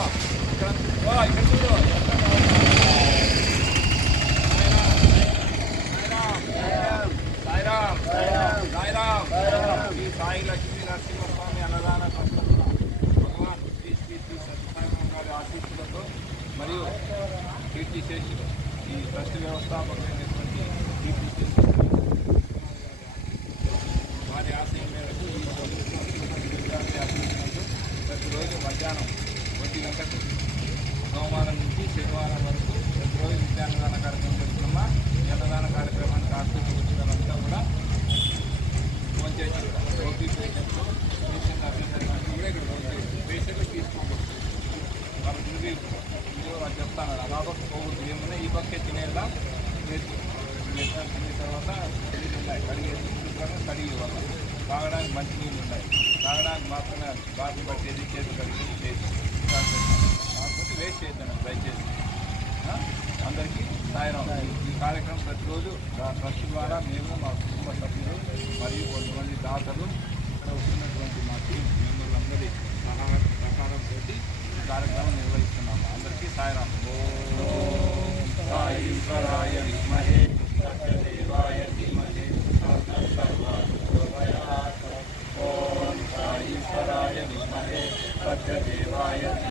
ఇక్కడ చూడు ఈ సాయి లక్ష్మీ నరసింహస్వామి అన్నదాన ట్రస్టులో భగవాన్ శ్రీ శ్రీ శ్రీ సత్యసాయి గారి ఆశీస్సులతో మరియు కీర్తిశేషులు ఈ ట్రస్ట్ వ్యవస్థాపకులైనటువంటి కీర్తిశేషులు వారి ఆశయం మేరకు ఈ విగ్రహాన్ని ఆశిస్తున్నట్టు ప్రతిరోజు మధ్యాహ్నం 1 గంటకు సోమవారం నుంచి శనివారం వరకు ప్రతిరోజు విద్యాన్నదాన కార్యక్రమం జరుగుతున్నా ఈ అన్నదాన కార్యక్రమానికి ఆశిస్తూ వచ్చినంతా కూడా రోగి పేషెంట్లు కూడా ఇక్కడ పేషెంట్లు తీసుకోకూడదు వాళ్ళు తిరిగి వాళ్ళు చెప్తాను అలాగ పోకూడదు ఏమన్నా ఈ పక్కే తినేలా తిన్న తర్వాత నీళ్ళు ఉన్నాయి కడిగేసి కడిగి వల్ల తాగడానికి మంచి నీళ్ళు ఉన్నాయి తాగడానికి మాత్రమే బాటిల్ పట్టేది చేతులు కడిగేది లేదు కాకపోతే వేస్ట్ చేద్దాం దయచేసి అందరికీ సాయం ఈ కార్యక్రమం ప్రతిరోజు ట్రస్ట్ ద్వారా మేము మా కుటుంబ సభ్యులు మరియు కొంతమంది దాతలు ఇక్కడ వచ్చినటువంటి మా టీం మెంబర్లందరి సహకారంతో ఈ కార్యక్రమం నిర్వహిస్తున్నాము. అందరికీ సాయిరాం.